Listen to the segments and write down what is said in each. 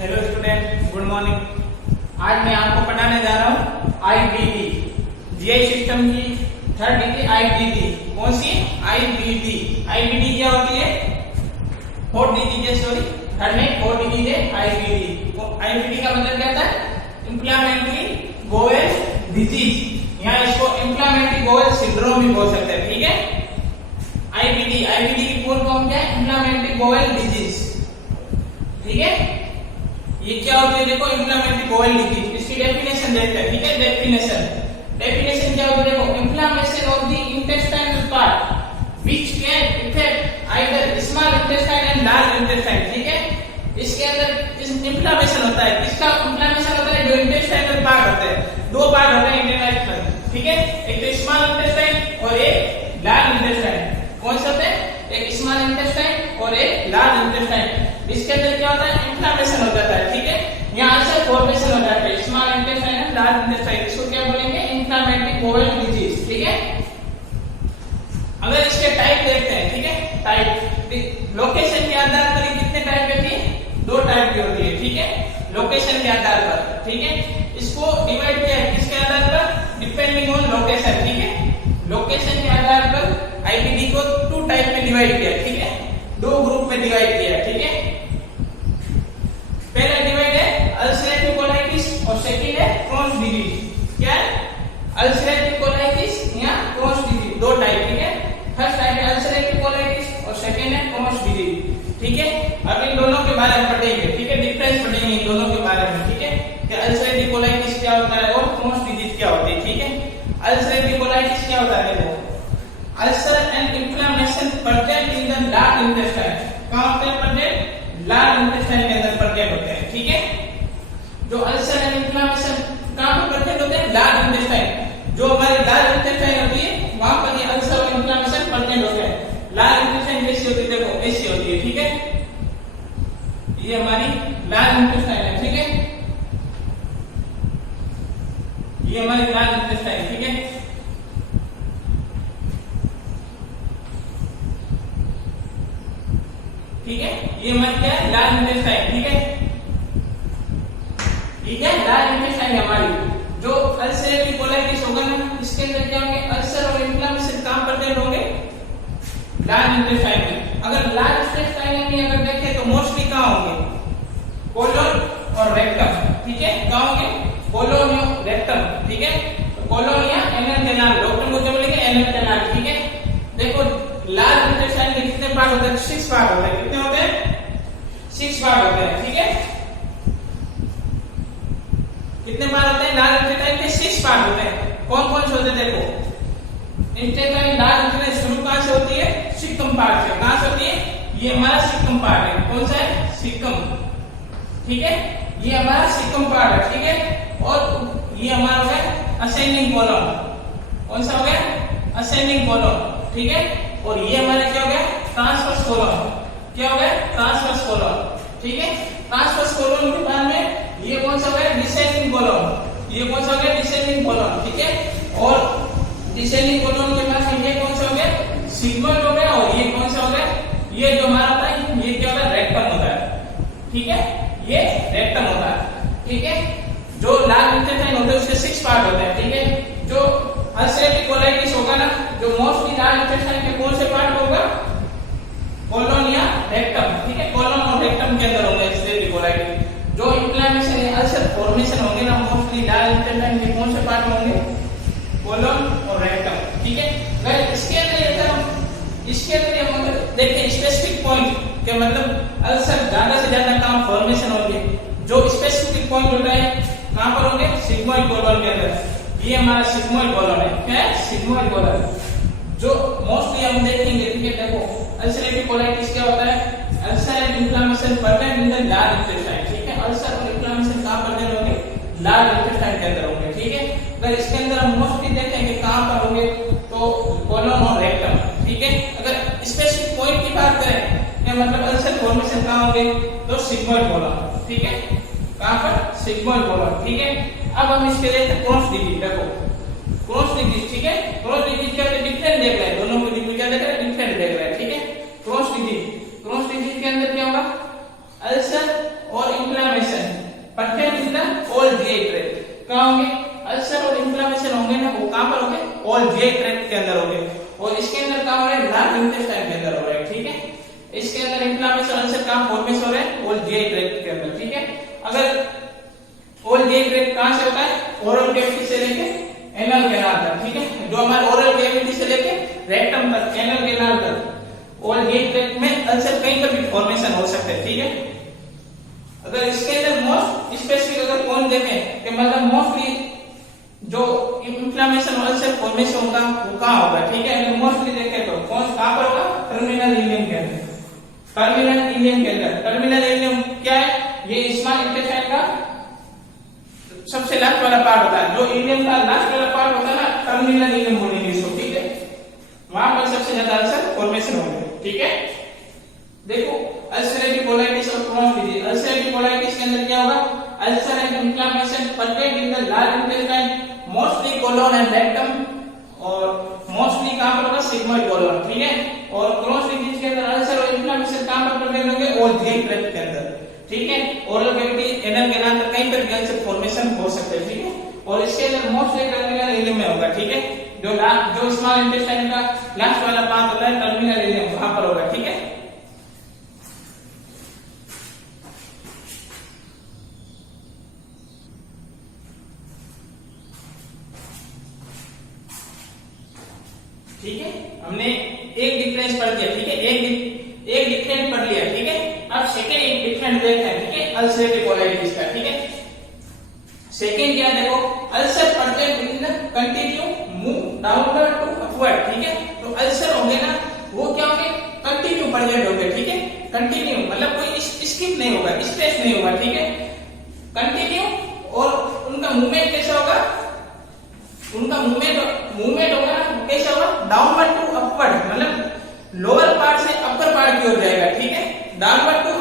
Hello student, good morning. आज मैं आपको पढ़ाने जा रहा हूँ आईबीडी, जीआई सिस्टम की थर्ड डिग्री आईबीडी। कौन सी? आईबीडी। आईबीडी क्या होती है? फोर्थ डिग्री है, सॉरी थर्ड में फोर्थ डिग्री है आईबीडी। आईबीडी का मतलब क्या था? इंफ्लेमेटरी बोवेल डिजीज, यहाँ इसको इंफ्लेमेटरी बोवेल सिंड्रोम भी बोल सकते हैं। ठीक है, आईबीडी की फुल फॉर्म क्या है? Inflammatory bowel disease. ठीक है, ये क्या होती है? देखो, इंफ्लेमेटरी बोवेल डिजीज, इसकी डेफिनेशन देखते हैं। ठीक है, डेफिनेशन क्या होती है? देखो, inflammation of the intestinal part which can effect either small intestine and large intestine. ठीक है, इसके अंदर इंफ्लेमेशन होता है। किसका इंफ्लेमेशन होता है? जो इंटेस्टाइनल पार्ट होते हैं, दो पार्ट होते हैं इंटेस्टाइन। ठीक है, एक तो स्मॉल इंटेस्टाइन और एक लार्ज इंटेस्टाइन। कौन से होते हैं? एक स्मॉल इंटेस्टाइन और एक लार्ज इंटेस्टाइन। इसके अंदर क्या होता है? इंफ्लेमेशन हो जाता है। ठीक है, यहाँ से फॉर्मेशन हो जाता है small intestine and large intestine. इसको क्या बोलेंगे? Inflammatory bowel disease. ठीक है, अगर इसके टाइप देखते हैं, ठीक है, टाइप लोकेशन के आधार पर कितने टाइप होती है? दो टाइप की होती है। ठीक है, लोकेशन के आधार पर। ठीक है, इसको डिवाइड किया है किसके आधार पर? Depending on location. ठीक है, लोकेशन के आधार पर आईबीडी को टू टाइप में डिवाइड किया। ठीक है, दो ग्रुप में डिवाइड किया। ठीक है, पहला डिवाइड है अल्सरेटिव कोलाइटिस और सेकंड है क्रॉन्स डिजीज। क्या है? अल्सरेटिव कोलाइटिस या क्रॉन्स डिजीज, दो टाइप। ठीक है, फर्स्ट टाइप है अल्सरेटिव कोलाइटिस और सेकंड है क्रॉन्स डिजीज। ठीक है, अब इन दोनों के बारे में पढ़ेंगे। ठीक है, डिफरेंस पढ़ेंगे इन दोनों के बारे में। ठीक है, कि अल्सरेटिव कोलाइटिस क्या होता है और क्रॉन्स डिजीज क्या होती है। ठीक है, अल्सरेटिव कोलाइटिस क्या होता है? देखो, ulcer and inflammation present in the large intestine. कहां होते हैं प्रेजेंट? लार्ज इंटेस्टाइन के अंदर प्रेजेंट होते हैं। ठीक है, जो अल्सर एंड इंफ्लेमेशन कहां पर प्रेजेंट होते हैं? Large intestine. जो हमारी लार्ज इंटेस्टाइन होती है वहां पर ये अल्सर और इंफ्लेमेशन प्रेजेंट होते हैं। लार्ज इंटेस्टाइन कैसी होती है? देखो, ऐसी होती है। ठीक है, ये हमारी लार्ज इंटेस्टाइन है। ठीक है, ये हमारी लार्ज इंटेस्टाइन। ठीक है, ठीक है, ये हमारी क्या है? Large intestine. ठीक है, ठीक है, लार्ज इंटेस्टाइन हमारी जो अल्सरेटिव कोलाइटिस होगा ना, इसके अंदर क्या होंगे? अल्सर और इंफ्लेमेशन कहां प्रेजेंट होंगे? लार्ज इंटेस्टाइन में। अगर लार्ज इंटेस्टाइन में अगर देखें तो मोस्टली कहां होंगे? कोलोन और रेक्टम। ठीक है, कहां होंगे? कोलोन और रेक्टम। ठीक है, तो कोलोन या एनल कैनाल, डॉक्टर को क्या बोलेंगे? Anal canal. ठीक है, देखो, लार्ज इंटेस्टाइन में कितने पार्ट होते हैं? 6 पार्ट होते हैं। कितने होते हैं? 6 पार्ट होते हैं। ठीक है, कितने पार्ट होते हैं? लार्ज इंटेस्टाइन के 6 पार्ट होते हैं। कौन कौन से होते हैं? देखो, इंटेस्टाइन लार्ज इंटेस्टाइन शुरू कहां से होती है? सिक्कम पार्ट से। कहां से होती है? ये हमारा सिक्कम पार्ट है। कौन सा है? सिक्कम। ठीक है, ये हमारा सिक्कम पार्ट है। ठीक है, और ये हमारा हो गया असेंडिंग कॉलम। कौन सा हो गया? Ascending column. ठीक है, और ये हमारे क्या हो गया? Transverse column. क्या हो गया? Transverse column. ठीक है, ट्रांसवर्स कॉलम के बाद में ये कौन सा हो गया? Descending column. ये कौन सा हो गया? Descending column. ठीक है, और डिसेंडिंग कॉलम के बाद में ये कौन सा हो गया? सिग्मोइड हो गया। और ये कौन सा हो गया? ये जो हमारा होता है, ये क्या होता है? रेक्टम होता है। ठीक है, ये रेक्टम होता है। ठीक है, जो लार्ज इंटेस्टाइन होते हैं उसके 6 पार्ट होते हैं। ठीक है, जो अल्सरेटिव कोलाइटिस होगा ना, जो मोस्टली लार्ज इंटेस्टाइन के कौन से पार्ट होगा? कोलोन या रेक्टम। ठीक है, कोलोन और रेक्टम के अंदर होगा अल्सरेटिव कोलाइटिस। जो इंफ्लेमेशन या अल्सर फॉर्मेशन होंगे ना, मोस्टली लार्ज इंटेस्टाइन के कौन से पार्ट होंगे? कोलोन और रेक्टम। ठीक है, अगर इसके अंदर हम देखते हैं स्पेसिफिक पॉइंट के मतलब अल्सर ज्यादा से ज्यादा कहां फॉर्मेशन होंगे? जो स्पेसिफिक पॉइंट होता है कहां पर होंगे? सिग्मोइड कोलन के अंदर। ये हमारा सिग्मोइड कोलन है। क्या है? सिग्मोइड कोलन, जो मोस्टली हम देखेंगे। ठीक है, देखो, अल्सरेटिव कोलाइटिस क्या होता है? Ulcer and inflammation present in the large intestine. ठीक है, अल्सर और इंफ्लेमेशन कहां प्रेजेंट होंगे? लार्ज इंटेस्टाइन के अंदर होंगे। ठीक है, अगर इसके अंदर हम मोस्टली देखेंगे कहां पर होंगे तो कोलोन और रेक्टम। ठीक है, अगर स्पेसिफिक पॉइंट की बात करें क्या मतलब अल्सर फॉर्मेशन कहां होंगे? तो सिग्मोइड कोलन। ठीक है, कहां पर? Sigmoid colon. ठीक है, अब हम इसके लिए क्रॉस डिजीज। देखो, क्रॉस डिजीज। ठीक है, क्रॉस डिजीज क्या होता है? डिफरेंट देख रहे हैं, दोनों को डिफरेंट क्या देख रहे हैं? डिफरेंट देख रहे हैं। ठीक है, क्रॉस डिजीज के अंदर क्या होगा? अल्सर और इंफ्लेमेशन। कहाँ फॉर्मेशन हो रहे हैं? ओरल जीआई ट्रैक्ट के अंदर, ठीक है। अगर ओरल जीआई ट्रैक्ट कहाँ से होता है? ओरल कैविटी से लेके एनल कैनाल तक, ठीक है। जो हमारे ओरल कैविटी से लेके रेक्टम तक, एनल कैनाल तक, ओरल जीआई ट्रैक्ट में अल्सर कहीं पर भी फॉर्मेशन हो सकते हैं, ठीक है। अगर इसके अंदर मोस्ट स्पेसिफिक अगर कौन देखें कि मतलब मोस्टली जो इन्फ्लेमेशन अल्सर फॉर्मेशन होगा वो कहाँ होगा, ठीक है। अगर मोस्टली देखें तो कौन कहाँ पर होगा? टर्मिनल इलियम के अंदर, टर्मिनल इलियम के अंदर। टर्मिनल इलियम क्या है? ये स्मॉल इंटेस्टाइन का सबसे लास्ट वाला पार्ट होता है। जो इलियम का लास्ट वाला पार्ट होता है ना, टर्मिनल इलियम बोलेंगे इसको, ठीक है। वहां पर सबसे ज्यादा अल्सर फॉर्मेशन होंगे, ठीक है। देखो अल्सरेटिव कोलाइटिस और क्रॉस डिजीज। अल्सरेटिव कोलाइटिस के अंदर क्या होगा? Ulcer and inflammation pertinent in the large intestine, mostly colon and rectum, और मोस्टली कहां पर होगा? सिग्मोइड कोलोन, ठीक है। और क्रॉस डिजीज के अंदर अल्सर और इन्फ्लेमेशन कहां पर प्रेजेंट होंगे? ओरल जीआई ट्रैक्ट के अंदर, ठीक है। ओरल कैविटी, एनल कैनाल तक कहीं पर भी अल्सर फॉर्मेशन हो सकते हैं, ठीक है। और इसके अंदर मोस्टली टर्मिनल इलियम में होगा, ठीक है। जो स्मॉल इंटेस्टाइन का लास्ट वाला पार्ट होता है टर्मिनल इलियम, वहां पर होगा, ठीक है। ठीक है, हमने एक डिफरेंस पढ़ दिया, ठीक है। एक डिफरेंस पढ़ लिया, ठीक है। अब सेकंड एक डिफरेंस देखते हैं, ठीक है, अल्सरेटिव कोलाइटिस का, ठीक है। सेकंड क्या है? देखो ulcer pertinent in the continue move downward to upward, ठीक है। तो अल्सर होंगे ना, वो क्या होंगे? कंटिन्यू प्रेजेंट होंगे, ठीक है। कंटिन्यू मतलब कोई स्किप नहीं होगा, स्ट्रेच नहीं होगा, ठीक है। कंटिन्यू, और उनका मूवमेंट कैसा होगा? उनका मूवमेंट होगा ना, कैसा होगा? डाउनवर्ड टू अपवर्ड, मतलब लोअर पार्ट से अपर पार्ट की ओर जाएगा, ठीक है। डाउनवर्ड टू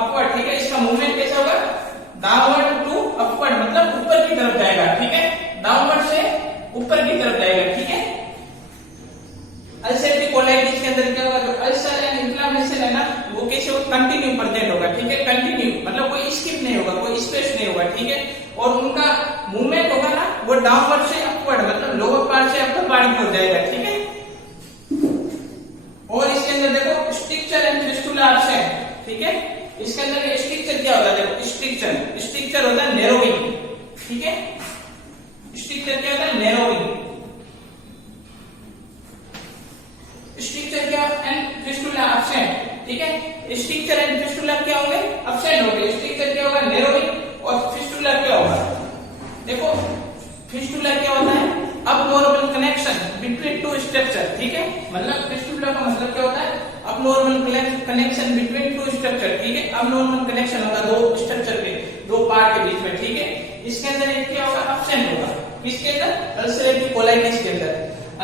अपवर्ड, ठीक है। इसका मूवमेंट कैसा होगा? डाउनवर्ड टू अपवर्ड, मतलब ऊपर की तरफ जाएगा, ठीक है। डाउनवर्ड से ऊपर की तरफ जाएगा, ठीक है। अल्सरेटिव कोलाइटिस के अंदर क्या होगा? जो अल्सर एंड इन्फ्लेमेशन है ना, वो कैसे होगा? कंटिन्यू प्रेजेंट होगा, ठीक है। कंटिन्यू मतलब कोई स्किप नहीं होगा, कोई स्पेस नहीं होगा, ठीक है। और उनका मूवमेंट होगा ना, वो डाउनवर्ड से अपवर्ड, मतलब लोअर पार्ट से अपर पार्ट की ओर जाएगा, ठीक है। और इसके अंदर देखो स्ट्रक्चर एंड फिस्टुला एब्सेंट, ठीक है। इसके अंदर स्ट्रक्चर क्या होता है? देखो स्ट्रक्चर होता है नैरोइंग, ठीक है। स्ट्रक्चर क्या होता है? नैरोइंग। स्ट्रक्चर क्या? एंड फिस्टुला एब्सेंट, ठीक है। स्ट्रक्चर एंड फिस्टुला क्या होंगे? एब्सेंट होंगे। स्ट्रक्चर क्या होगा? नैरोइंग, और फिस्टुला क्या होगा? देखो फिस्टुला क्या होता है? Abnormal connection between two structure, ठीक है। मतलब फिस्टुला का मतलब क्या होता है? Abnormal connection between two structure, ठीक है। अबनॉर्मल कनेक्शन होगा दो स्ट्रक्चर के, दो पार्ट के बीच में, ठीक है। इसके अंदर एक क्या होगा? एब्सेंट होगा। किसके अंदर? अल्सरेटिव कोलाइटिस के अंदर।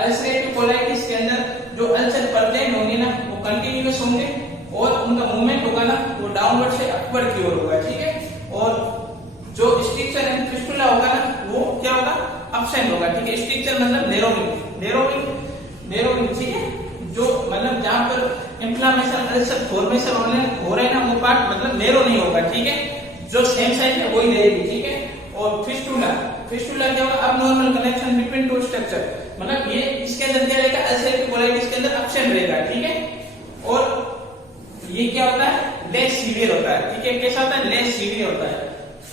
अल्सरेटिव कोलाइटिस के अंदर जो अल्सर प्रेजेंट होंगे ना, वो कंटिन्यूअस होंगे, और उनका मूवमेंट होगा ना, वो डाउनवर्ड से अपवर्ड की ओर होगा, ठीक है। और जो स्ट्रक्चर एंड फिस्टुला होगा ना, वो क्या होगा? एब्सेंट होगा, ठीक है। स्ट्रक्चर मतलब नैरोइंग, ठीक है। जो मतलब जहां पर इन्फ्लेमेशन अल्सर फॉर्मेशन हो रहे हैं ना, वो पार्ट मतलब नैरो नहीं होगा, ठीक है। जो सेम साइड है वही रहेगी, ठीक है। और फिस्टुला क्या होगा? Abnormal connection between two structure, मतलब ये इसके अंदर क्या रहेगा? अल्सरेटिव कोलाइटिस के अंदर एब्सेंट रहेगा, ठीक है। और ये क्या होता है? लेस सीवियर होता है, ठीक है। कैसा होता है? लेस सीवियर होता है,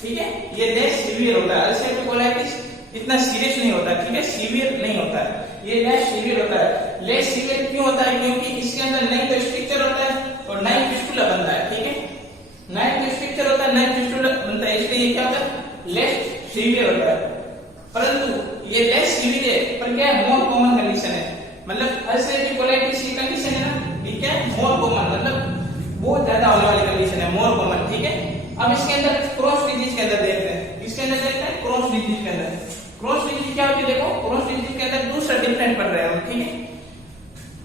ठीक है। ये लेस सीवियर होता है। अल्सरेटिव कोलाइटिस इतना सीरियस नहीं होता, ठीक है। सीवियर नहीं होता है, ये लेस सीवियर होता है। लेस सीवियर क्यों होता है? क्योंकि इसके अंदर नहीं तो स्ट्रक्चर होता है और नहीं फिस्टुला बनता है, ठीक है। नहीं तो स्ट्रक्चर होता है, नहीं फिस्टुला बनता है, इसलिए ये क्या होता है? लेस सीवियर होता है। परंतु ये लेस सीवियर है, पर क्या है? मोर कॉमन कंडीशन है। मतलब अल्सरेटिव कोलाइटिस की कंडीशन है ना, ये क्या है? मोर कॉमन, मतलब बहुत ज्यादा होने वाली कंडीशन है, मोर कॉमन, ठीक है। अब इसके अंदर क्रॉस डिजीज के अंदर देखते हैं, इसके अंदर देखते हैं क्रॉस डिजीज के अंदर। क्रॉस डिजीज क्या होती है? देखो क्रॉस डिजीज के अंदर दूसरा डिफरेंट पढ़ रहे हैं हम, ठीक है।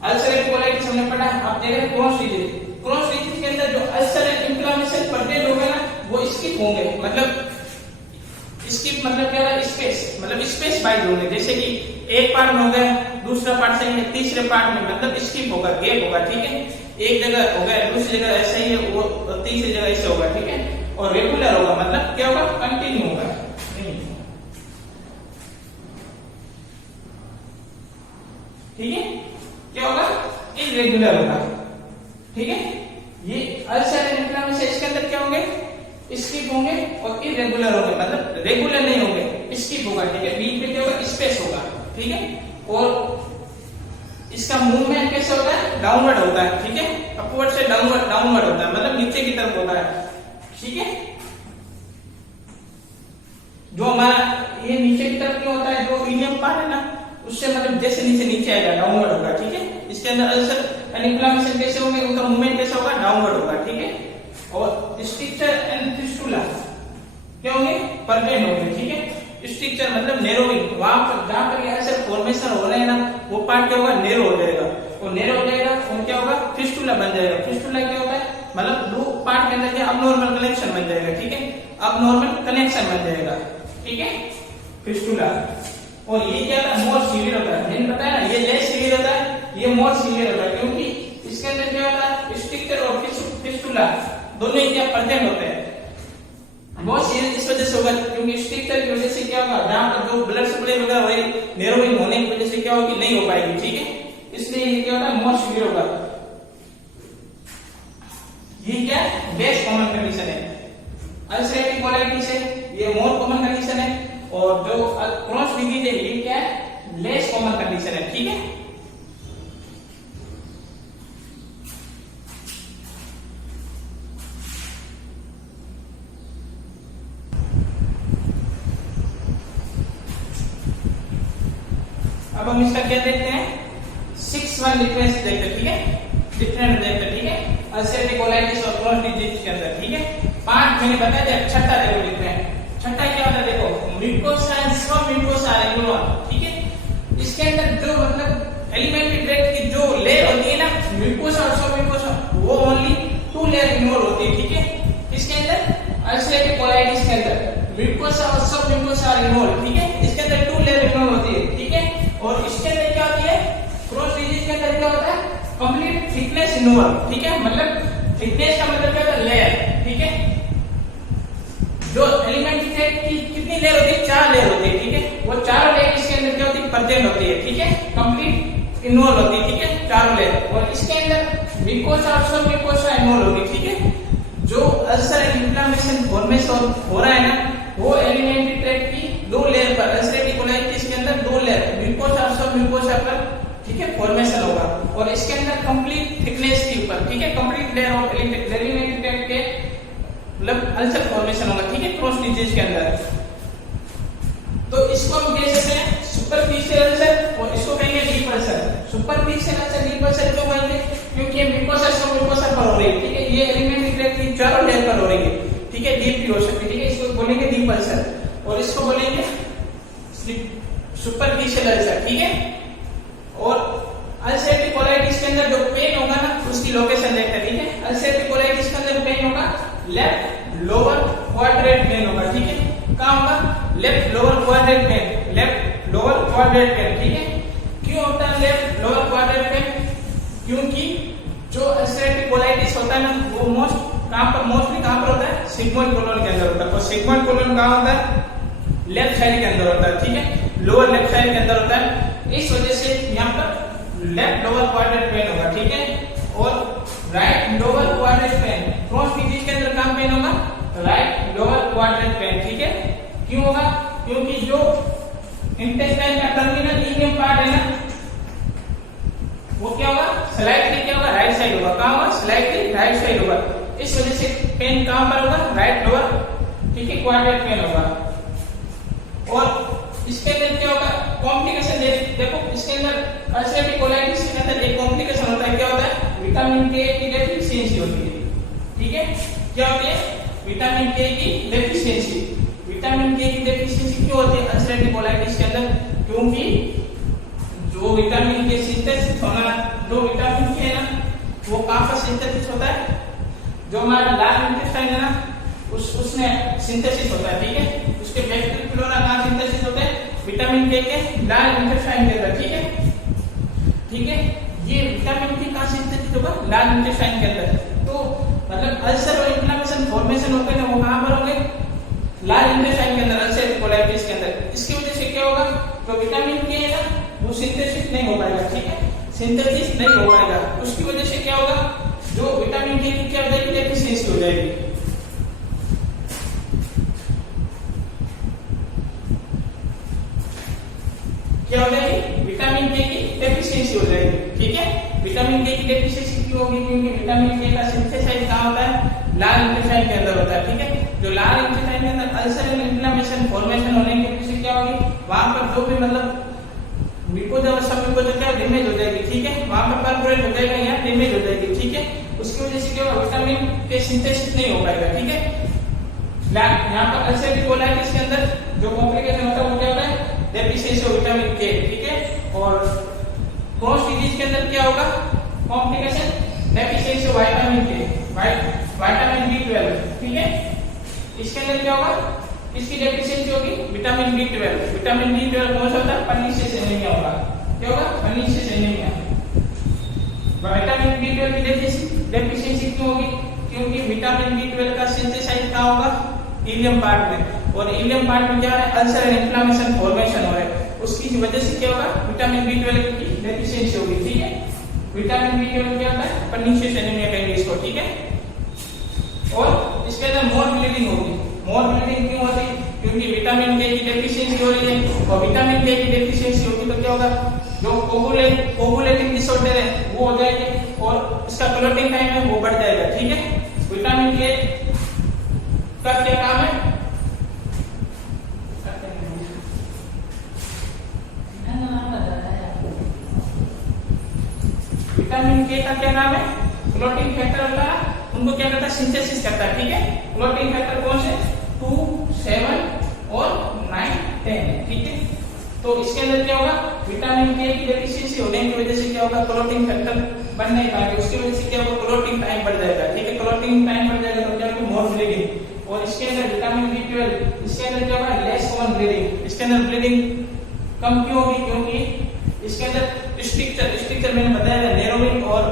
अल्सरेटिव कोलाइटिस हमने पढ़ा, आप देख रहे हैं क्रॉस डिजीज। क्रॉस डिजीज के अंदर जो अल्सर एंड इन्फ्लेमेशन प्रेजेंट होंगे ना, वो स्किप होंगे, मतलब स्किप मतलब क्या है? स्पेस, मतलब स्पेस वाइज होंगे। जैसे कि एक पार्ट में हो गया, दूसरा पार्ट से तीसरे पार्ट में मतलब स्किप होगा, गैप होगा, ठीक है। एक जगह हो गया, दूसरी जगह ऐसा ही है, वो तीसरी जगह ऐसे होगा, ठीक है। और रेगुलर होगा, मतलब क्या होगा? कंटिन्यू होगा, ठीक है। क्या होगा? इरेगुलर होगा, ठीक है। ये अल्सर एंड होंगे, स्किप होंगे और इरेगुलर होंगे, मतलब रेगुलर नहीं होंगे, स्किप होगा, ठीक है। बीच में क्या होगा, स्पेस होगा, ठीक है। और इसका मूवमेंट कैसे होता है, डाउनवर्ड होता है, ठीक है। अपवर्ड से डाउनवर्ड होता है, मतलब नीचे की तरफ होता है, ठीक है। जो हमारा ये नीचे की तरफ क्यों होता है, जो इलियम पार्ट है ना, उससे मतलब जैसे नीचे आएगा, डाउनवर्ड होगा, ठीक है। इसके अंदर अल्सर एंड इन्फ्लेमेशन कैसे होंगे, उनका मूवमेंट कैसा होगा, डाउनवर्ड होगा, ठीक है। और स्ट्रक्चर एंड फिस्टुला क्या होंगे, परवेन होंगे, ठीक है। स्ट्रक्चर मतलब नैरोइंग, वहां पर जहां पर ये अल्सर फॉर्मेशन हो रहा है ना, वो पार्ट क्या होगा, नैरो हो जाएगा, और नैरो हो जाएगा और क्या होगा, फिस्टुला बन जाएगा। फिस्टुला क्या होता है, मतलब दो पार्ट के अंदर अबनॉर्मल कनेक्शन बन जाएगा, ठीक है। अबनॉर्मल कनेक्शन बन जाएगा, ठीक है, फिस्टुला। और ये क्या होता है, मोर सीवियर होता है, मैंने बताया ना, ये लेस सीवियर होता है, ये मोर सीवियर होता है, क्योंकि इसके अंदर क्या होता है, स्ट्रक्चर और फिस्टुला दोनों ही क्या प्रेजेंट होते हैं। बहुत सीरियस इस वजह से होगा क्योंकि स्ट्रक्चर की वजह से क्या होगा, जहां पर जो ब्लड सप्लाई वगैरह वही नैरोइंग होने की वजह से क्या होगी, नहीं हो पाएगी, ठीक है। इसलिए ये क्या होता है, मोर सीवियर होगा। ये क्या लेस कॉमन कंडीशन है, अल्सरेटिव कोलाइटिस है, ये मोर कॉमन कंडीशन है, और जो क्रॉस डिजीज है ये क्या है, लेस कॉमन कंडीशन है, ठीक है। अब हम इसका क्या देखते हैं, 6-1 डिफरेंस देखते हैं, ठीक है, डिफरेंस देखते हैं, ठीक है, अल्सरेटिव कोलाइटिस और क्रॉस डिजीज के अंदर, ठीक है। 5 मैंने बताया था, छठा देखो डिफरेंस, छठा क्या होता है, देखो म्यूकोसा एंड सब म्यूकोसा रेगुलर, ठीक है। इसके अंदर जो मतलब एलिमेंट्री ट्रैक्ट की जो लेयर होती है ना, म्यूकोसा और सब म्यूकोसा, वो ओनली 2 लेयर इग्नोर होती है, ठीक है। इसके अंदर अल्सरेटिव कोलाइटिस के अंदर म्यूकोसा और सब म्यूकोसा इग्नोर, ठीक है, इसके अंदर 2 लेयर इग्नोर होती है, ठीक है। और इसके अंदर क्या होती है, क्रॉस डिजीज के अंदर क्या होता है, कंप्लीट थिकनेस इग्नोर, ठीक है, मतलब थिकनेस का मतलब क्या होता है, लेयर, ठीक है। जो एलिमेंट्री ट्रैक्ट की कितनी लेयर होती है, 4 लेयर होती है, ठीक है। वो चारों लेयर इसके अंदर क्या होती है, प्रेजेंट होती है, ठीक है, कंप्लीट इन्वॉल्व होती है, ठीक है, चारों लेयर। और इसके अंदर म्यूकोसा और सब म्यूकोसा इन्वॉल्व होती है, ठीक है। जो अल्सर एंड इन्फ्लेमेशन फॉर्मेशन हो रहा है ना, वो एलिमेंट्री ट्रैक्ट की 2 लेयर पर, अल्सरेटिव कोलाइटिस के अंदर 2 लेयर म्यूकोसा और सब म्यूकोसा पर, ठीक है, फॉर्मेशन होगा। और इसके अंदर कंप्लीट थिकनेस के ऊपर, ठीक है, complete layer of elementary tract के मतलब अल्सर फॉर्मेशन होगा, ठीक है, क्रॉस डिजीज के अंदर। तो इसको हम कह सकते हैं सुपरफिशियल अल्सर और इसको कहेंगे deep ulcer. Superficial ulcer, deep ulcer क्यों कहेंगे, क्योंकि ये म्यूकोसा सब म्यूकोसा पर हो रही है, ठीक है, ये एलिमेंट्री ट्रैक्ट की चारों लेयर पर हो रही है, ठीक है, डीप भी हो सकती है, ठीक है, इसको बोलेंगे डीप अल्सर और इसको बोलेंगे सुपरफिशियल अल्सर, ठीक है। और अल्सरेटिव कोलाइटिस के अंदर जो पेन होगा ना, उसकी लोकेशन देखते हैं, ठीक है। अल्सरेटिव कोलाइटिस के अंदर पेन होगा लेफ्ट लोअर क्वाड्रेंट पेन होगा, ठीक है, कहां होगा, left lower quadrant pen, left lower quadrant pen, ठीक है। क्यों होता है लेफ्ट लोअर क्वाड्रेंट पेन, क्योंकि जो अल्सरेटिव कोलाइटिस होता है ना, वो मोस्टली कहां पर होता है, सिग्मोइड कोलन के अंदर होता है। और सिग्मोइड कोलन कहां होता है, लेफ्ट साइड के अंदर होता है, ठीक है, लोअर लेफ्ट साइड के अंदर होता है। इस वजह से यहाँ पर लेफ्ट लोअर क्वाड्रेंट पेन होगा, ठीक है। और right lower quadrant pen, cross disease के अंदर कहां पेन होगा, राइट लोअर क्वाड्रेंट पेन, ठीक है। क्यों होगा, क्योंकि जो इंटेस्टाइन का टर्मिनल इलियम पार्ट है ना, वो क्या होगा, स्लाइटली क्या होगा, राइट साइड होगा, कहां होगा, स्लाइटली राइट साइड होगा। इस वजह से पेन कहां पर होगा, राइट लोअर, ठीक है, क्वाड्रेंट पेन होगा। और इसके अंदर क्या होगा, कॉम्प्लिकेशन देखो, इसके अंदर अल्सरेटिव कोलाइटिस के अंदर एक कॉम्प्लिकेशन होता है, क्या होता है, विटामिन के की डेफिशिएंसी होती है, ठीक है। क्या होती है, विटामिन के की डेफिशिएंसी। विटामिन के की डेफिशिएंसी क्यों होती है अल्सरेटिव कोलाइटिस के अंदर, क्योंकि जो विटामिन के सिंथेसिस होना, जो विटामिन के है ना, वो कहां पर सिंथेसिस होता है, जो हमारा लार्ज इंटेस्टाइन है ना, उसमें सिंथेसिस होता है, ठीक है। उसके बैक्टीरियल फ्लोरा कहां सिंथेसिस होते हैं, विटामिन के लार्ज इंटेस्टाइन के अंदर, ठीक है, ठीक है। ये विटामिन के कहां सिंथेसिस होगा, लार्ज इंटेस्टाइन के अंदर। तो मतलब अल्सर और इन्फ्लेमेशन फॉर्मेशन होते हैं वो कहां पर होंगे, लार्ज इंटेस्टाइन के अंदर, अल्सरेटिव कोलाइटिस के अंदर। इसकी वजह से क्या होगा, तो विटामिन के है ना, वो सिंथेसिस नहीं हो पाएगा, ठीक है, सिंथेसिस नहीं हो पाएगा। उसकी वजह से क्या होगा, जो विटामिन के की क्या हो जाएगी, डेफिशिएंसी हो जाएगी, होगी? क्योंकि विटामिन के का सिंथेसाइज कहाँ होता है? लाल इंटेस्टाइन के अंदर होता है, ठीक है। जो लाल इंटेस्टाइन के अंदर अल्सर एंड इन्फ्लेमेशन फॉर्मेशन होने की वजह से क्या होगी? वहां पर जो भी मतलब ग्लूकोज अवस्था में जो क्या डैमेज हो जाएगी, ठीक है। वहां पर कार्बोरेट हो जाएगा, यहाँ डैमेज हो जाएगी, ठीक है। उसकी वजह से क्या होगा? विटामिन के सिंथेसिस नहीं हो पाएगा, ठीक है। यहाँ पर अल्सरेटिव कोलाइटिस के अंदर जो कॉम्प्लिकेशन होता है वो क्या होता है? डेफिशिएंसी ऑफ विटामिन के, ठीक है। और क्रोन्स डिजीज के अंदर क्या होगा? कॉम्प्लिकेशन डेफिशिएंसी ऑफ विटामिन के, विटामिन B12, ठीक है। इसके अंदर क्या होगा? इसकी डेफिशिएंसी होगी विटामिन B12। विटामिन B12 कौन सा होता है? पर्नीशियस एनीमिया होगा। क्या होगा? Pernicious anaemia. विटामिन B12 की डेफिशिएंसी क्यों होगी? क्योंकि विटामिन B12 का सिंथेसाइज कहाँ होगा? इलियम पार्ट में, और इलियम पार्ट में क्या है? अल्सर एंड इन्फ्लेमेशन फॉर्मेशन हो रहा है। उसकी वजह से क्या होगा? विटामिन B12 की डेफिशिएंसी होगी, ठीक है। विटामिन B12 क्या होता है? पर्नीशियस एनीमिया कहेंगे इसको, ठीक है। और इसके अंदर मोर ब्लीडिंग होगी। मोर ब्लीडिंग क्यों होती है? क्योंकि विटामिन के की डेफिशिएंसी हो रही है, और विटामिन के की डेफिशिएंसी होगी तो क्या होगा? जो कोगुलेटिंग डिसऑर्डर है वो हो जाएंगे, और इसका क्लॉटिंग टाइम है वो बढ़ जाएगा, ठीक है। विटामिन के का क्या काम है? विटामिन के का क्या नाम है? क्लॉटिंग फैक्टर होता है, उनको क्या करता है? सिंथेसिस करता है, ठीक है। क्लॉटिंग फैक्टर कौन से? 2, 7 और 9, 10, ठीक है। तो इसके अंदर क्या होगा? विटामिन के की डेफिशिएंसी होने की वजह से क्या होगा? क्लॉटिंग फैक्टर बन नहीं पाएंगे, उसकी वजह से क्या होगा? क्लॉटिंग टाइम बढ़ जाएगा, ठीक है। क्लॉटिंग टाइम बढ़ जाएगा तो क्या होगा? मोर ब्लीडिंग। और इसके अंदर विटामिन B12, इसके अंदर क्या होगा? Less common bleeding. इसके अंदर ब्लीडिंग कम क्यों होगी? क्योंकि इसके अंदर स्ट्रक्चर मैंने बताया नैरोइंग, और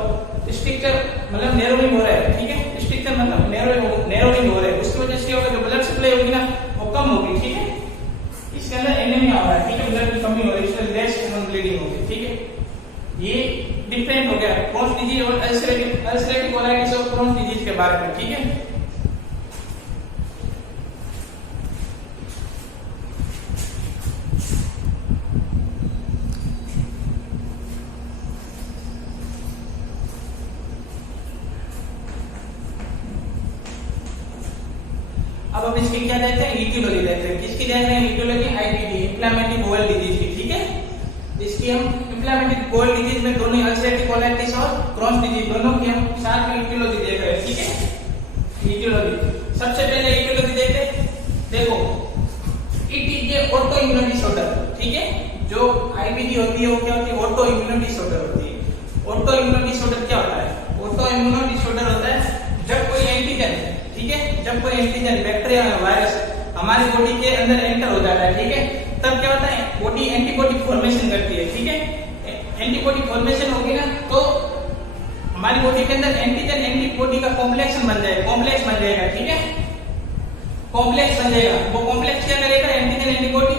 स्ट्रक्चर मतलब नैरोइंग हो रहा है, ठीक है। स्ट्रक्चर मतलब नैरोइंग हो रहा है, उसकी वजह से होगा जो ब्लड सप्लाई होगी ना वो कम होगी, ठीक है। इसके अंदर एनीमिया हो रहा है, ठीक है। ब्लड की कमी हो रही है, इसमें लेस कॉमन ब्लीडिंग होगी, ठीक है। ये डिफरेंट हो गया क्रोन्स डिजीज और अल्सरेटिव कोलाइटिस और क्रोन्स डिजीज के बारे में, ठीक है। अब हम इसकी क्या देते हैं? ईटियोलॉजी देते हैं। किसकी देख रहे हैं? Aetiology IBD, inflammatory bowel disease की, ठीक है। इसकी हम इन्फ्लेमेटरी बोवल डिजीज में दोनों अल्सरेटिव कोलाइटिस और क्रोन्स डिजीज दोनों की हम साथ में ईटियोलॉजी देख रहे हैं, ठीक है। ईटियोलॉजी सबसे पहले ईटियोलॉजी देखते हैं। देखो, it is a auto immune disorder, ठीक है। जो IBD होती है वो क्या होती है? ऑटो इम्यून डिसऑर्डर होती है। ऑटो इम्यून डिसऑर्डर क्या होता है? ऑटो इम्यून डिसऑर्डर होता है जब कोई एंटीजन, ठीक है, जब कोई एंटीजन बैक्टीरिया या वायरस हमारी बॉडी के अंदर एंटर हो जाता है, ठीक है, तब क्या होता है? बॉडी एंटीबॉडी फॉर्मेशन करती है, ठीक है। एंटीबॉडी फॉर्मेशन होगी ना तो हमारी बॉडी के अंदर एंटीजन एंटीबॉडी का कॉम्प्लेक्स बन जाएगा, ठीक है। कॉम्प्लेक्स बन जाएगा। वो कॉम्प्लेक्स क्या करेगा? एंटीजन एंटीबॉडी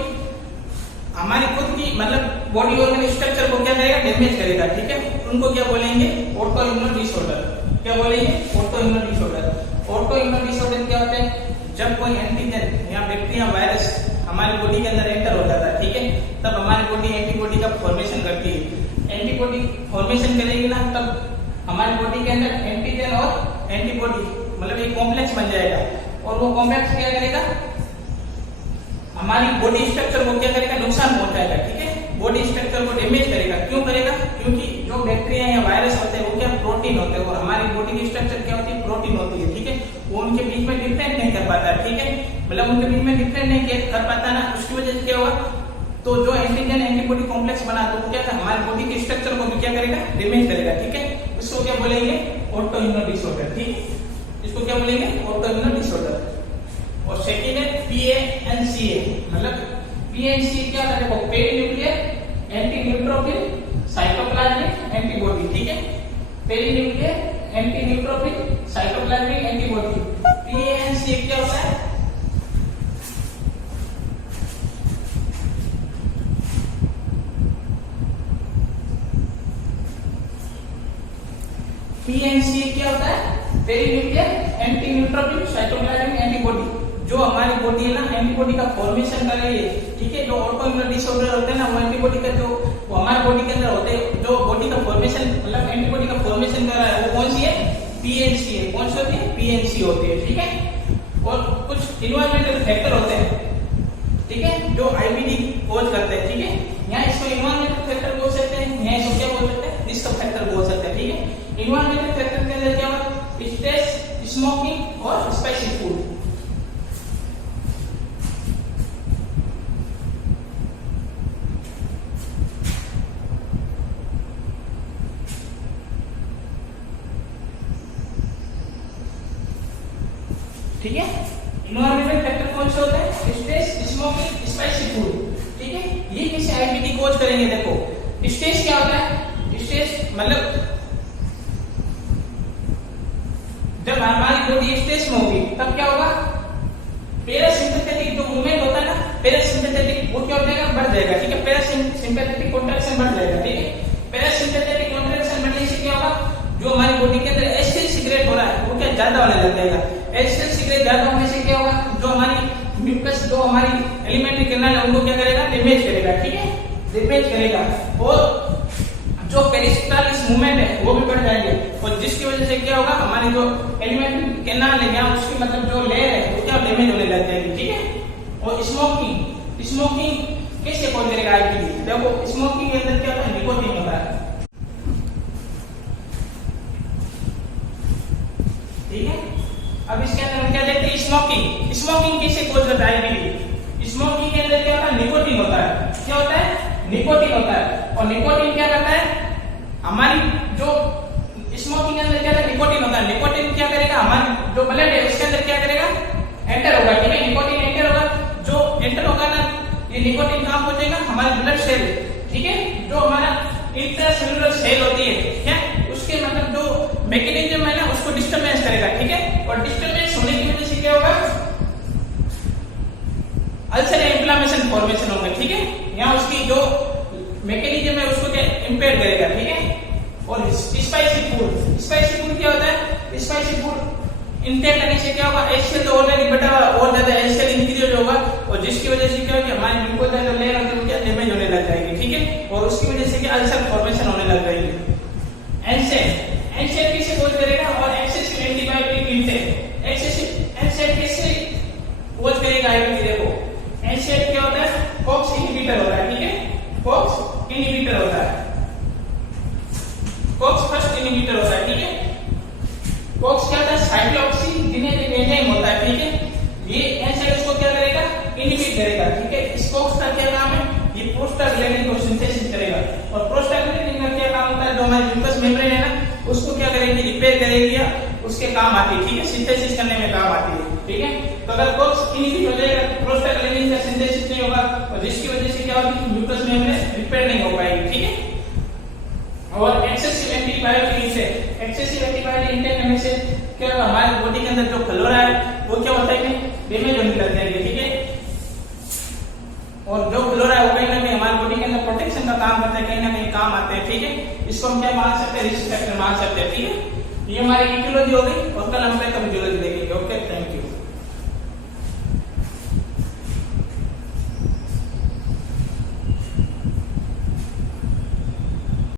हमारी खुद की मतलब बॉडी ऑर्गन स्ट्रक्चर को क्या करेगा? डैमेज करेगा, ठीक है। उनको क्या बोलेंगे? Auto immune disorder. क्या बोलेंगे? Auto immune disorder. Auto immune disorder क्या होता है? जब कोई एंटीजन या बैक्टीरिया वायरस हमारी बॉडी के अंदर एंटर हो जाता है, ठीक है, तब हमारी बॉडी एंटीबॉडी का फॉर्मेशन करती है। एंटीबॉडी फॉर्मेशन करेगी ना तब हमारी बॉडी के अंदर एंटीजन और एंटीबॉडी मतलब एक कॉम्प्लेक्स बन जाएगा, और वो कॉम्प्लेक्स क्या करेगा? हमारी बॉडी स्ट्रक्चर को क्या करेगा? नुकसान पहुंचाएगा, ठीक है। बॉडी स्ट्रक्चर को डैमेज करेगा। क्यों करेगा? क्योंकि जो बैक्टीरिया या वायरस होते हैं वो क्या? प्रोटीन होते हैं, और हमारी बॉडी की स्ट्रक्चर क्या होती है? प्रोटीन होती है, ठीक है। वो उनके बीच में डिफरेंट नहीं कर पाता, ठीक है। मतलब उनके बीच में डिफरेंट नहीं कर पाता ना, उसकी वजह से क्या होगा? तो जो एंटीजन एंटीबॉडी कॉम्प्लेक्स बना तो क्या हमारी बॉडी के स्ट्रक्चर को भी क्या करेगा? डैमेज करेगा, ठीक है। इसको क्या बोलेंगे? ऑटो इम्यून डिसऑर्डर, ठीक है। इसको क्या बोलेंगे? Auto immune disorder. और सेकेंड है PANCA, मतलब PANCA क्या होता है? Perinuclear anti neutrophil cytoplasmic antibody, ठीक है। Perinuclear anti neutrophil cytoplasmic antibody. PANCA क्या होता है? PANCA क्या होता है? Perinuclear anti neutrophil cytoplasmic antibody. जो हमारी बॉडी है ना एंटीबॉडी का फॉर्मेशन कर रही है, ठीक है। जो ऑटो इम्यून डिसऑर्डर होते हैं ना वो एंटीबॉडी का जो हमारी बॉडी के अंदर होते हैं, जो बॉडी का फॉर्मेशन मतलब एंटीबॉडी का फॉर्मेशन कर रहा है वो कौन सी है? पीएनसी है। कौन सी होती है? पीएनसी होती है, ठीक है। और कुछ इन्वायरमेंटल फैक्टर होते हैं, ठीक है, जो आईबीडी कोज करते हैं, ठीक है। यहाँ इसको इन्वायरमेंटल फैक्टर बोल सकते हैं, यहाँ इसको क्या बोल सकते हैं? रिस्क फैक्टर बोल सकते हैं, ठीक है। इन्वायरमेंटल फैक्टर के अंदर क्या होगा? स्ट्रेस, स्मोकिंग और स्पाइसी फूड। ठीक है, इन्वायरमेंटल फैक्टर कौन से होते हैं? स्ट्रेस, स्मोकिंग, स्पाइसी फूड, ठीक है। ये किसी आईबीडी कोज करेंगे। देखो स्ट्रेस क्या होता है? स्ट्रेस मतलब जब हमारी बॉडी स्ट्रेस में होगी तब क्या होगा? पैरासिम्पैथेटिक जो मूवमेंट होता है ना, पैरासिम्पैथेटिक वो क्या हो जाएगा? बढ़ जाएगा, ठीक है। पैरासिम्पैथेटिक कॉन्ट्रैक्शन बढ़ जाएगा, ठीक है। पैरासिम्पैथेटिक कॉन्ट्रैक्शन बढ़ने से क्या होगा? जो हमारी बॉडी के अंदर एसिड सीक्रेट हो रहा है वो क्या ज्यादा होने लग जाएगा। एसिड सीक्रेट ज्यादा होने से क्या होगा? जो हमारी म्यूकस, जो हमारी एलिमेंट्री कैनाल है उनको क्या करेगा? डैमेज करेगा, ठीक है, डैमेज करेगा। और जो पेरिस्टालिस मूवमेंट है वो भी बढ़ जाएंगे, और जिसकी वजह से क्या होगा? हमारी जो एलिमेंट्री कैनाल है यहाँ उसकी मतलब जो लेयर है वो क्या डैमेज होने लग जाएगी, ठीक है। और स्मोकिंग, स्मोकिंग कैसे कौन करेगा आईबीडी? देखो स्मोकिंग के अंदर क्या होता है? निकोटीन होता है, ठीक है। अब इसके अंदर हम क्या देखते हैं? स्मोकिंग। स्मोकिंग कैसे कॉज करता है आईबीडी? स्मोकिंग के अंदर क्या होता है? निकोटीन होता है। क्या होता है? निकोटीन होता है। और निकोटीन क्या करता है? हमारी जो स्मोकिंग के अंदर क्या होता है? निकोटीन होता है। निकोटीन क्या करेगा? हमारी जो ब्लड है उसके अंदर क्या करेगा? एंटर होगा, ठीक है। निकोटीन एंटर होगा, जो एंटर होगा ना ये निकोटीन कहाँ पहुंचेगा? हमारे ब्लड सेल, ठीक है, जो हमारा इंट्रासेल्युलर सेल होती है, क्या उसके मतलब जो मैकेनिज्म है ना उसको डिस्टर्बेंस करेगा, ठीक है। और डिस्टर्बेंस होने की वजह से क्या होगा? अल्सर या इन्फ्लेमेशन फॉर्मेशन होगा, ठीक है। यहाँ उसकी जो मैकेनिज्म है उसको क्या इंपेयर करेगा, ठीक है। और स्पाइसी फूड, स्पाइसी फूड क्या होता है? स्पाइसी फूड इंटेक करने से क्या होगा? एचसीएल तो ऑलरेडी बेटा और ज्यादा एचसीएल इंक्रीज होगा, और जिसकी वजह से क्या होगा? हमारी ग्लूकोज जो लेयर होती है वो क्या डैमेज होने लग जाएगी, ठीक है। और उसकी वजह से क्या अल्सर फॉर्मेशन होने लग जाएगी। एनसेड, एनसेड किसे कॉज करेगा? और एक्सेसिव एंटीबायोटिक इंटेक, एक्सेसिव एनसेड किसे कॉज करेगा आईबीडी? देखो एनसेड क्या होता है? कॉक्स इनहिबिटर होता है, ठीक है। कॉक्स इनहिबिटर होता है, कॉक्स फर्स्ट इनहिबिटर होता है, ठीक है। कॉक्स क्या होता है? साइक्लोऑक्सीजिनेज एंजाइम होता है, ठीक है। ये एनसाइड इसको क्या करेगा? इनहिबिट करेगा, ठीक है। इस कॉक्स का क्या काम है? ये प्रोस्टाग्लैंडिन को सिंथेसिस करेगा, और प्रोस्टाग्लैंडिन का क्या काम होता है? जो हमारी म्यूकस मेम्ब्रेन है ना उसको क्या करेगी? रिपेयर करेगी या उसके काम आती है, ठीक है, सिंथेसिस करने में काम आती है, ठीक है। तो अगर कॉक्स इनहिबिट हो जाएगा प्रोस्टाग्लैंडिन का सिंथेसिस नहीं होगा, और जिसकी वजह से क्या होगी? म्यूकस मेम्ब्रेन रिपेयर नहीं हो पाएगी, ठीक है। और एक्सेसिव एंटीबायोटिक से, एक्सेसिव एंटीबायोटिक इंटेक करने से क्या होगा? हमारे बॉडी के अंदर जो फ्लोरा है वो क्या होता है? डैमेज होने लग जाएंगे, ठीक है। और जो फ्लोरा है वो कहीं ना कहीं हमारे बॉडी के अंदर प्रोटेक्शन का काम करता है, कहीं ना कहीं काम आते हैं, ठीक है। इसको हम क्या मान सकते हैं? रिस्क फैक्टर मान सकते हैं, ठीक है। ये हमारी इटियोलॉजी हो गई, और कल हम फिजियोलॉजी देखेंगे। ओके।